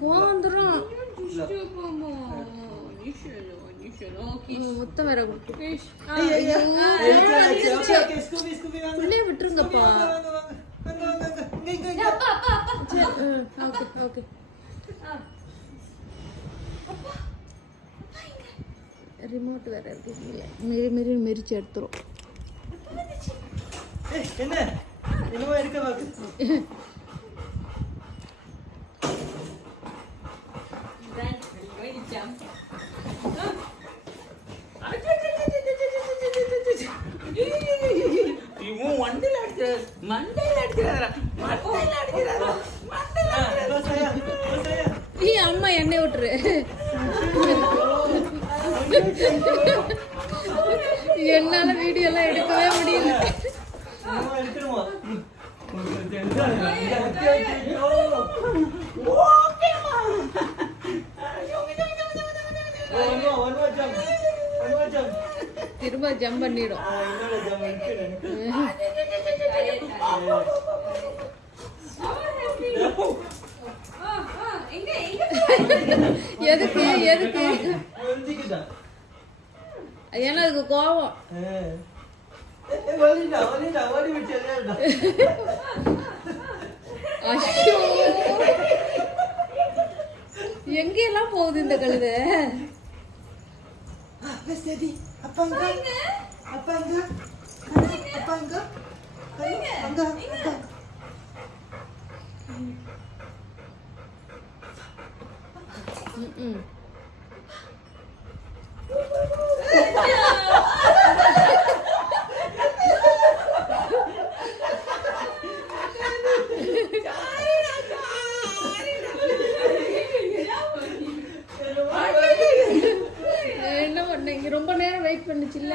கோவந்துரும் முத்தம் வேற விட்டுருங்கப்பா. Okay remote வேற இருக்கு. மெரி மெரிச்சு எடுத்துரும். என்ன என்னவோ இருக்க பாக்கு. இவன் வண்டில அடிச்ச மண்டையில அடிக்கிறாரா மண்டையில அடிக்கிறாரா மண்டையில அடிக்கிறாரா. ஏய் அம்மா எண்ணெய் விட்டுரு. என்னால வீடியோ எல்லாம் எடுக்கவே முடியல. திரும்ப ஜம்ப் பண்ணிடும். எதுக்கு எதுக்கு? ஏன்னா அதுக்கு கோவம். எங்கெல்லாம் போகுது இந்த கழுதை? என்ன பண்ண? ரொம்ப நேரம் வெயிட் பண்ணுச்சுல்ல.